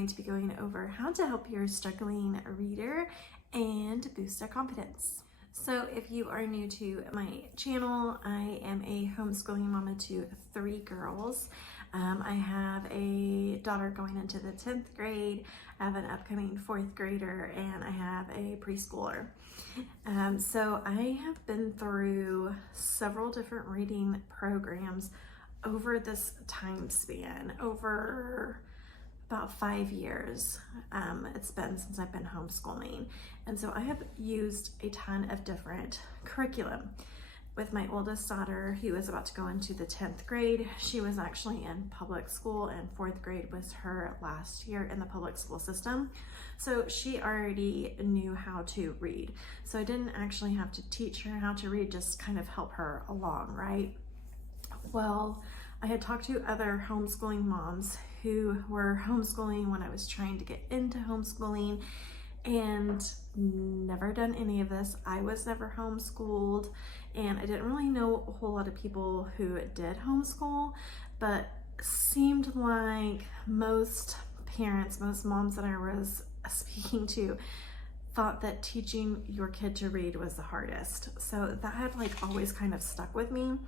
going to be going over how to help your struggling reader and boost their confidence. So if you are new to my channel, I am a homeschooling mama to 3 girls. I have a daughter going into the 10th grade, I have an upcoming 4th grader, and I have a preschooler. So I have been through several different reading programs over this time span, over about 5 years. It's been since I've been homeschooling. And so I have used a ton of different curriculum. With my oldest daughter, who is about to go into the 10th grade, she was actually in public school, and 4th grade was her last year in the public school system. So she already knew how to read. So I didn't actually have to teach her how to read, just kind of help her along, right? Well, I had talked to other homeschooling moms who were homeschooling when I was trying to get into homeschooling and never done any of this. I was never homeschooled, and I didn't really know a whole lot of people who did homeschool, but seemed like most parents, most moms that I was speaking to, thought that teaching your kid to read was the hardest. So that had like always kind of stuck with me.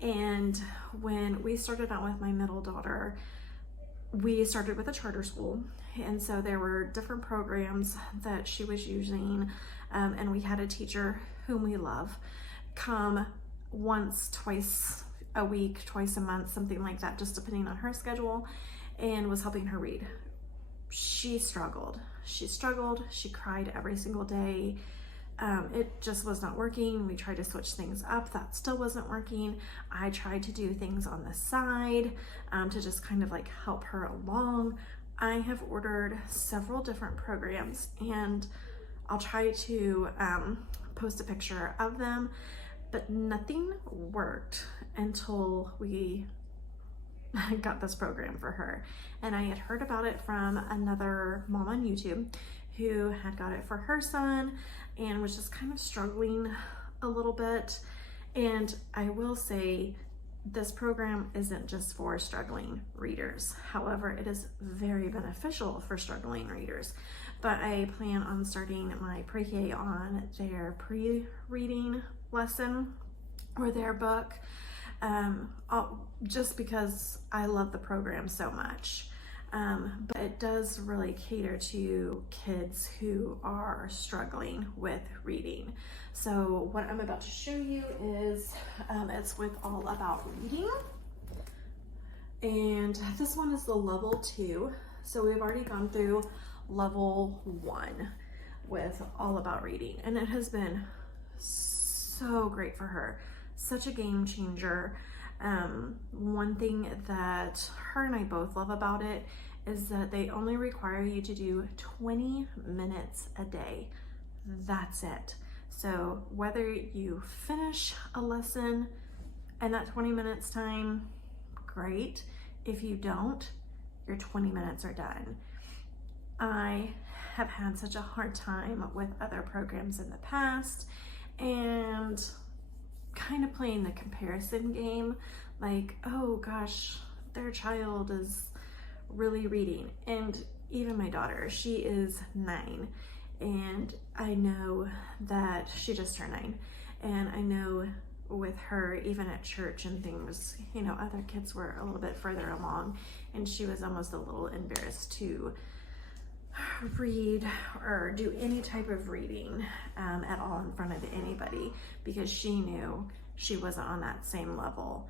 And when we started out with my middle daughter, we started with a charter school, and so there were different programs that she was using, and we had a teacher whom we love come once, twice a week, twice a month, something like that, just depending on her schedule, and was helping her read. She struggled. She cried every single day. It just was not working. We tried to switch things up. That still wasn't working. I tried to do things on the side to just kind of like help her along. I have ordered several different programs, and I'll try to post a picture of them, but nothing worked until we got this program for her. And I had heard about it from another mom on YouTube who had got it for her son and was just kind of struggling a little bit. And I will say, this program isn't just for struggling readers. However, it is very beneficial for struggling readers. But I plan on starting my pre-K on their pre-reading lesson or their book, just because I love the program so much. But it does really cater to kids who are struggling with reading. So what I'm about to show you is, it's with All About Reading. And this one is the level 2. So we've already gone through level 1 with All About Reading. And it has been so great for her. Such a game changer. One thing that her and I both love about it is that they only require you to do 20 minutes a day. That's it. So whether you finish a lesson in that 20 minutes time, great. If you don't, your 20 minutes are done. I have had such a hard time with other programs in the past, and kind of playing the comparison game, like, oh gosh, their child is really reading. And even my daughter, she is 9, and I know that she just turned 9, and I know with her, even at church and things, you know, other kids were a little bit further along, and she was almost a little embarrassed to read or do any type of reading at all in front of anybody, because she knew she wasn't on that same level.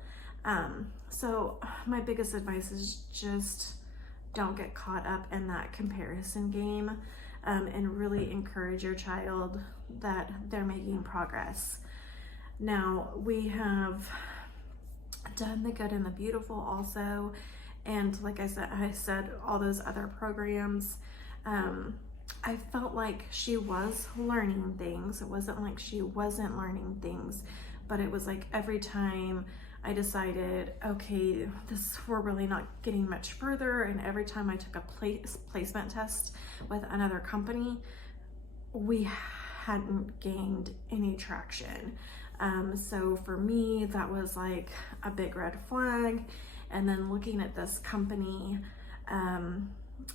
So my biggest advice is just don't get caught up in that comparison game, and really encourage your child that they're making progress. Now, we have done the good and the beautiful also, and like I said all those other programs, I felt like she was learning things. It wasn't like she wasn't learning things, but it was like every time I decided, okay, we're really not getting much further, and every time I took a placement test with another company, we hadn't gained any traction. So for me, that was like a big red flag. And then looking at this company,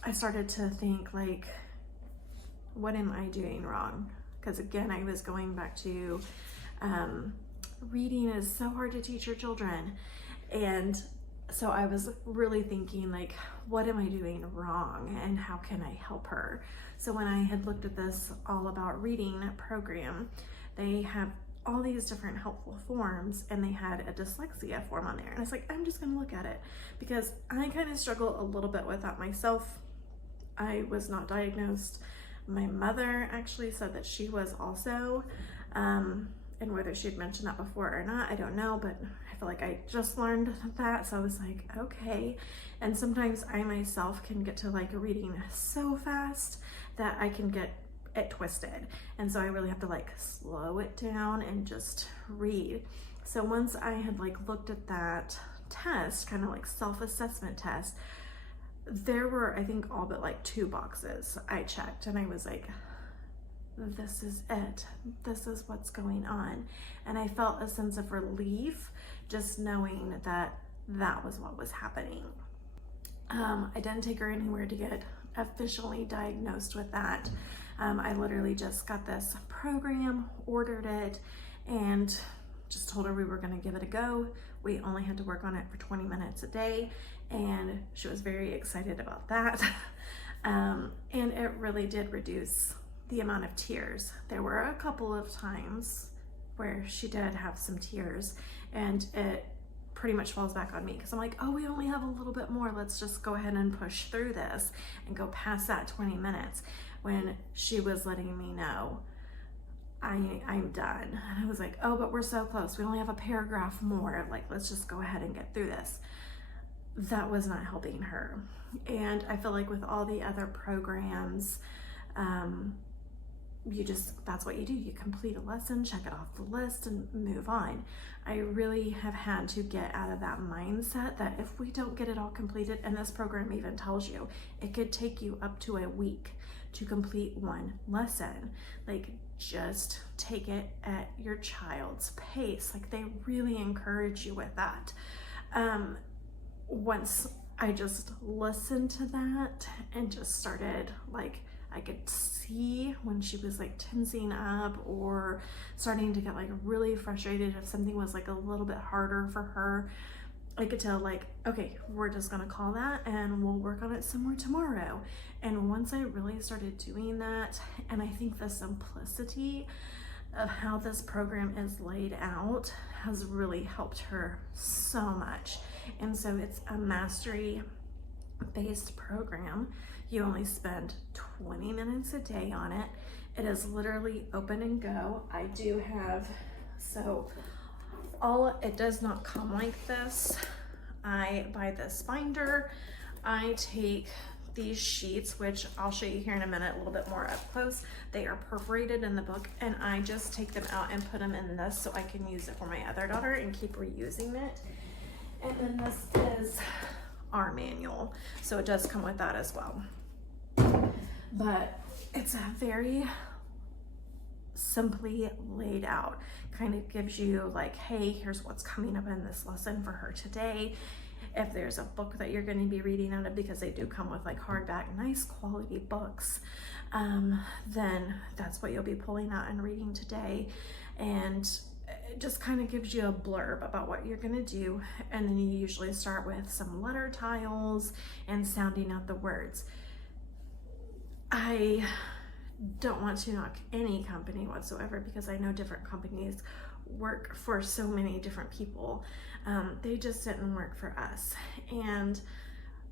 I started to think like, what am I doing wrong? Because again, I was going back to reading is so hard to teach your children. And so I was really thinking like, what am I doing wrong and how can I help her? So when I had looked at this All About Reading program, they have all these different helpful forms and they had a dyslexia form on there. And I was like, I'm just gonna look at it because I kind of struggle a little bit with that myself. I was not diagnosed. My mother actually said that she was also, and whether she'd mentioned that before or not, I don't know, but I feel like I just learned that. So I was like, okay. And sometimes I myself can get to like reading so fast that I can get it twisted. And so I really have to like slow it down and just read. So once I had like looked at that test, kind of like self-assessment test, there were, I think, all but like 2 boxes I checked, and I was like, this is it. This is what's going on. And I felt a sense of relief just knowing that that was what was happening. I didn't take her anywhere to get officially diagnosed with that. I literally just got this program, ordered it, and just told her we were going to give it a go. We only had to work on it for 20 minutes a day, and she was very excited about that. And it really did reduce the amount of tears. There were a couple of times where she did have some tears, and it pretty much falls back on me because I'm like, oh, we only have a little bit more. Let's just go ahead and push through this and go past that 20 minutes. When she was letting me know, I'm done. And I was like, oh, but we're so close. We only have a paragraph more. Like, let's just go ahead and get through this. That was not helping her. And I feel like with all the other programs, that's what you do. You complete a lesson, check it off the list, and move on. I really have had to get out of that mindset that if we don't get it all completed, and this program even tells you, it could take you up to a week to complete one lesson. Like, just take it at your child's pace. Like, they really encourage you with that. Once I just listened to that and just started, like, I could see when she was like tensing up or starting to get like really frustrated if something was like a little bit harder for her. I could tell like, okay, we're just gonna call that and we'll work on it some more tomorrow. And once I really started doing that, and I think the simplicity of how this program is laid out has really helped her so much. And so it's a mastery based program. You only spend 20 minutes a day on it. It is literally open and go. I do have, it does not come like this. I buy this binder. I take these sheets, which I'll show you here in a minute, a little bit more up close. They are perforated in the book, and I just take them out and put them in this so I can use it for my other daughter and keep reusing it. And then this is our manual, so it does come with that as well. But it's a very simply laid out, kind of gives you like, hey, here's what's coming up in this lesson for her today. If there's a book that you're going to be reading out of, because they do come with like hardback, nice quality books, then that's what you'll be pulling out and reading today. And it just kind of gives you a blurb about what you're going to do. And then you usually start with some letter tiles and sounding out the words. I don't want to knock any company whatsoever, because I know different companies work for so many different people. They just didn't work for us. And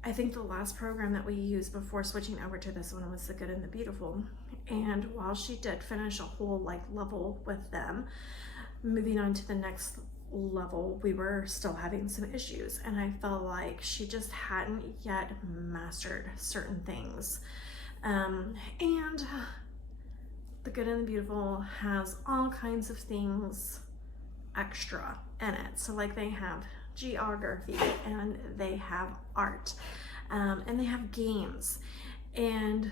I think the last program that we used before switching over to this one was The Good and the Beautiful. And while she did finish a whole like level with them, moving on to the next level, we were still having some issues. And I felt like she just hadn't yet mastered certain things. And The Good and the Beautiful has all kinds of things extra in it. So like they have geography, and they have art, and they have games. And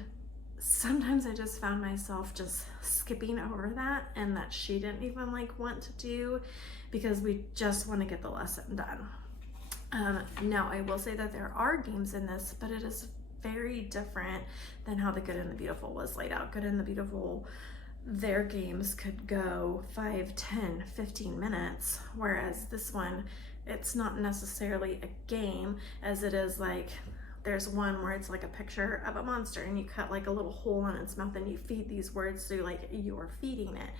sometimes I just found myself just skipping over that, and that she didn't even like want to do, because we just want to get the lesson done. Now I will say that there are games in this, but it is very different than how the Good and the Beautiful was laid out. Good and the Beautiful, their games could go 5, 10, 15 minutes, whereas this one, it's not necessarily a game as it is like, there's one where it's like a picture of a monster and you cut like a little hole in its mouth and you feed these words through, like you're feeding it,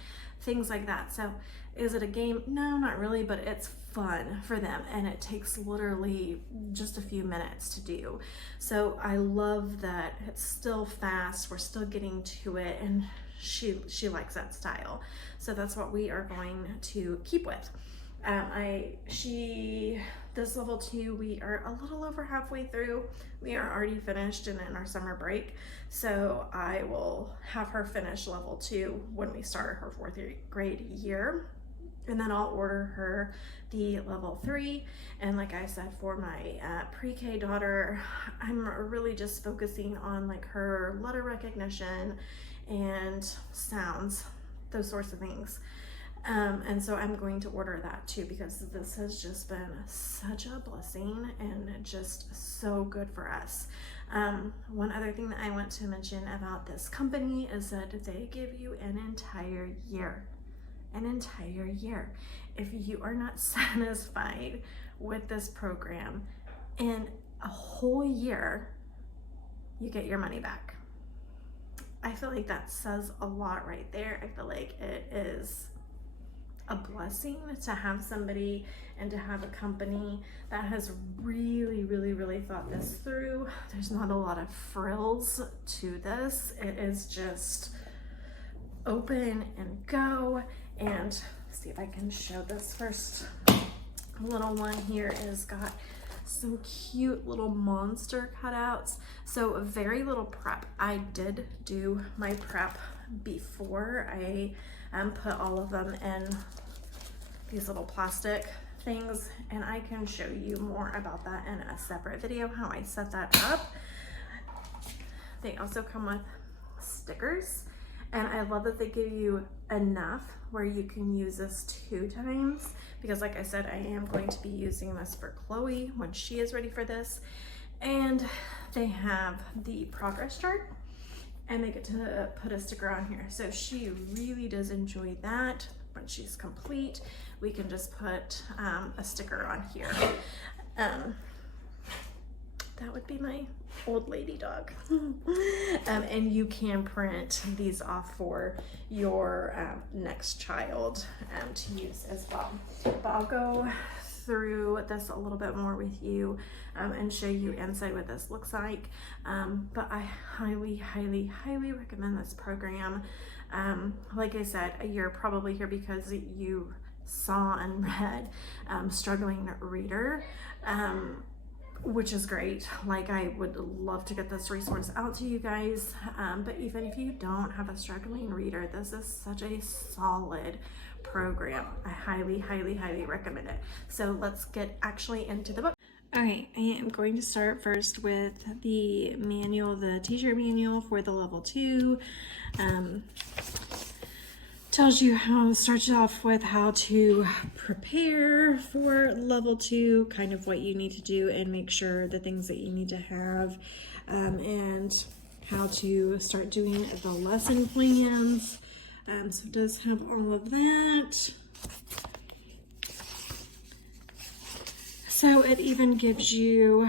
things like that. So is it a game? No, not really, but it's fun for them and it takes literally just a few minutes to do. So I love that it's still fast, we're still getting to it, and she likes that style. So that's what we are going to keep with. This level 2, we are a little over halfway through. We are already finished and in our summer break. So I will have her finish level 2 when we start her 4th grade year. And then I'll order her the level 3. And like I said, for my pre-K daughter, I'm really just focusing on like her letter recognition and sounds, those sorts of things. And so I'm going to order that too, because this has just been such a blessing and just so good for us. One other thing that I want to mention about this company is that they give you an entire year. If you are not satisfied with this program in a whole year, you get your money back. I feel like that says a lot right there. I feel like it is a blessing to have somebody and to have a company that has really thought this through. There's not a lot of frills to this. It is just open and go. And see if I can show this first. Little one here is got some cute little monster cutouts. So very little prep. I did do my prep before I put all of them in these little plastic things, and I can show you more about that in a separate video, how I set that up. They also come with stickers, and I love that they give you enough where you can use this 2 times, because like I said, I am going to be using this for Chloe when she is ready for this. And they have the progress chart, and they get to put a sticker on here. So she really does enjoy that. When she's complete, we can just put a sticker on here. That would be my old lady dog. And you can print these off for your next child to use as well. But I'll go through this a little bit more with you and show you inside what this looks like. But I highly recommend this program. Like I said, you're probably here because you saw and read Struggling Reader, which is great. Like, I would love to get this resource out to you guys, but even if you don't have a struggling reader, this is such a solid program. I highly recommend it. So let's get actually into the book. All right, I am going to start first with the manual, the teacher manual for the level 2. Tells you how, starts off with how to prepare for level 2, kind of what you need to do and make sure the things that you need to have, and how to start doing the lesson plans. So it does have all of that. So it even gives you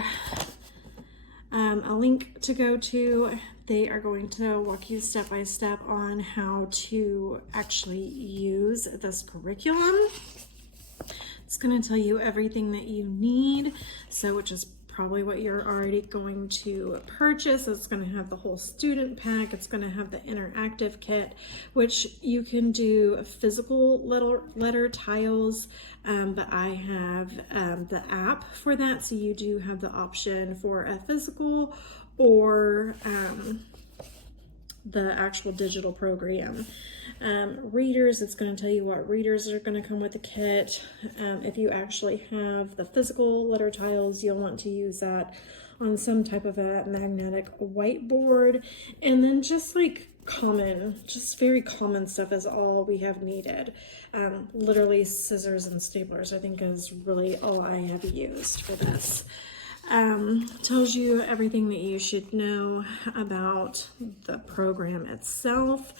a link to go to. They are going to walk you step by step on how to actually use this curriculum. It's going to tell you everything that you need, so which is probably what you're already going to purchase. It's going to have the whole student pack. It's going to have the interactive kit, which you can do physical letter tiles, but I have the app for that, so you do have the option for a physical or the actual digital program. Readers, it's going to tell you what readers are going to come with the kit. If you actually have the physical letter tiles, you'll want to use that on some type of a magnetic whiteboard. And then just like very common stuff is all we have needed. Literally scissors and staplers, I think, is really all I have used for this. Tells you everything that you should know about the program itself.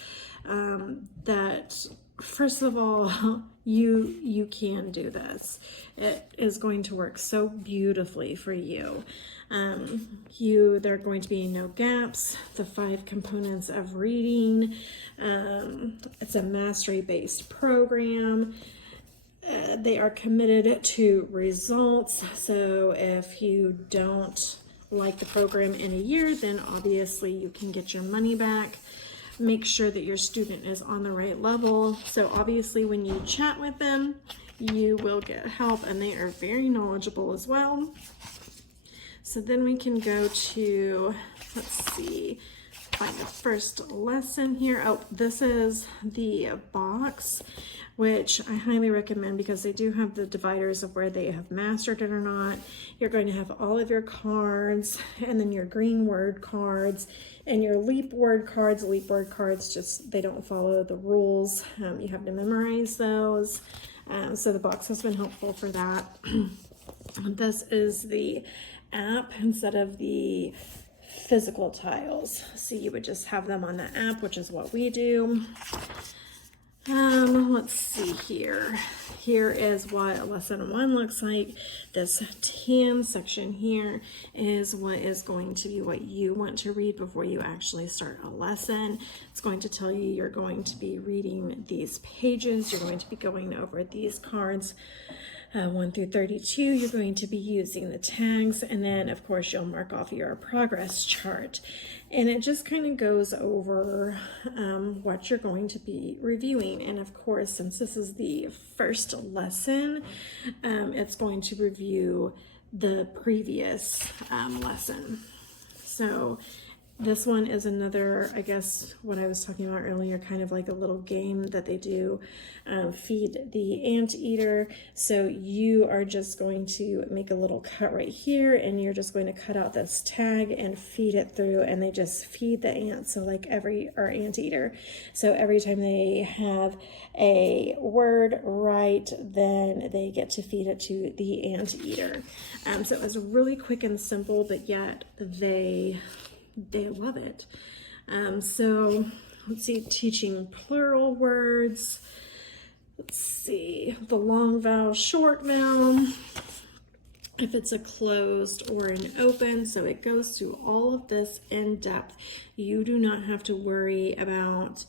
That first of all, you can do this. It is going to work so beautifully for you. There are going to be no gaps. The 5 components of reading. It's a mastery-based program. They are committed to results. So if you don't like the program in a year, then obviously you can get your money back. Make sure that your student is on the right level. So obviously when you chat with them, you will get help, and they are very knowledgeable as well. So then we can go to, let's see, find the first lesson here. Oh, this is the box, which I highly recommend because they do have the dividers of where they have mastered it or not. You're going to have all of your cards, and then your green word cards, and your leap word cards. Leap word cards, just they don't follow the rules. You have to memorize those. So the box has been helpful for that. This is the app instead of the physical tiles. So you would just have them on the app, which is what we do. Let's see here. Here is what lesson 1 looks like. This tan section here is what is going to be what you want to read before you actually start a lesson. It's going to tell you you're going to be reading these pages. You're going to be going over these cards. 1 through 32, you're going to be using the tags, and then of course you'll mark off your progress chart. And it just kind of goes over what you're going to be reviewing. And of course, since this is the first lesson, it's going to review the previous lesson. So this one is another, I guess, what I was talking about earlier, kind of like a little game that they do, feed the anteater. So you are just going to make a little cut right here, and you're just going to cut out this tag and feed it through, and they just feed the ants. So like our anteater. So every time they have a word right, then they get to feed it to the anteater. So it was really quick and simple, but yet they love it. So let's see, teaching plural words. Let's see, the long vowel, short vowel, if it's a closed or an open. So it goes through all of this in depth. You do not have to worry about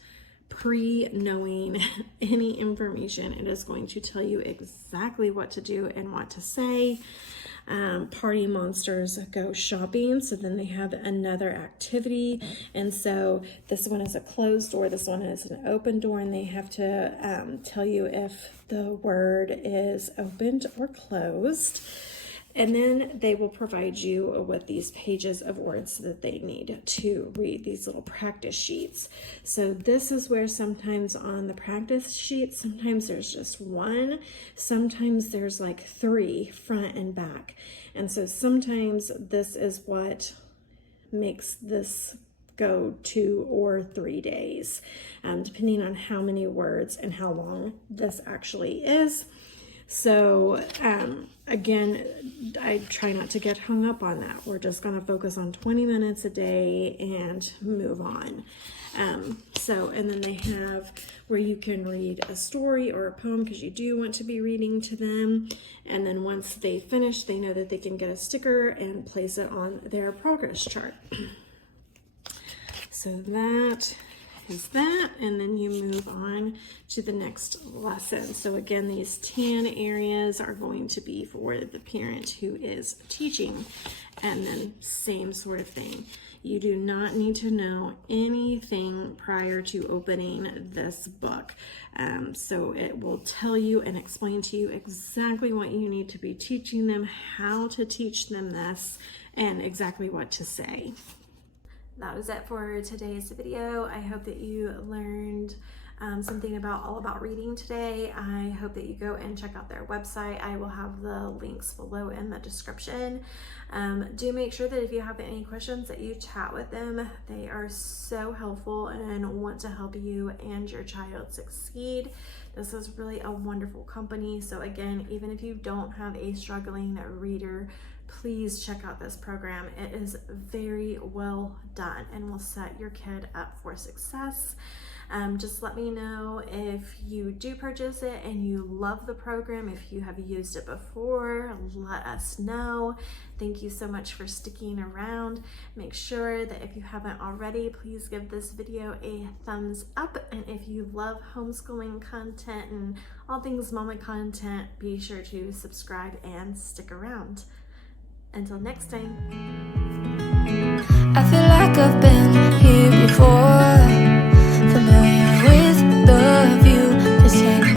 pre-knowing any information. It is going to tell you exactly what to do and what to say. Party monsters go shopping, so then they have another activity, and so this one is a closed door, this one is an open door, and they have to tell you if the word is opened or closed. And then they will provide you with these pages of words that they need to read, these little practice sheets. So this is where sometimes on the practice sheet, sometimes there's just 1, sometimes there's like 3 front and back. And so sometimes this is what makes this go 2 or 3 days, depending on how many words and how long this actually is. So again, I try not to get hung up on that. We're just going to focus on 20 minutes a day and move on. And then they have where you can read a story or a poem, because you do want to be reading to them. And then once they finish, they know that they can get a sticker and place it on their progress chart. So that is that, and then you move on to the next lesson. So again, these tan areas are going to be for the parent who is teaching, and then same sort of thing. You do not need to know anything prior to opening this book. So it will tell you and explain to you exactly what you need to be teaching them, how to teach them this, and exactly what to say. That was it for today's video. I hope that you learned something all about reading today. I hope that you go and check out their website. I will have the links below in the description. Do make sure that if you have any questions that you chat with them. They are so helpful and want to help you and your child succeed. This is really a wonderful company. So again, even if you don't have a struggling reader please check out this program. It is very well done and will set your kid up for success. Just let me know if you do purchase it and you love the program. If you have used it before, let us know. Thank you so much for sticking around. Make sure that if you haven't already, please give this video a thumbs up. And if you love homeschooling content and all things mama content, be sure to subscribe and stick around. Until next time. I feel like I've been